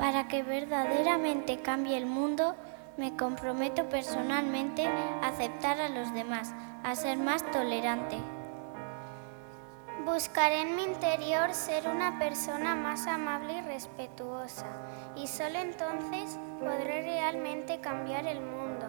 Para que verdaderamente cambie el mundo, me comprometo personalmente a aceptar a los demás, a ser más tolerante. Buscaré en mi interior ser una persona más amable y respetuosa, y solo entonces podré realmente cambiar el mundo.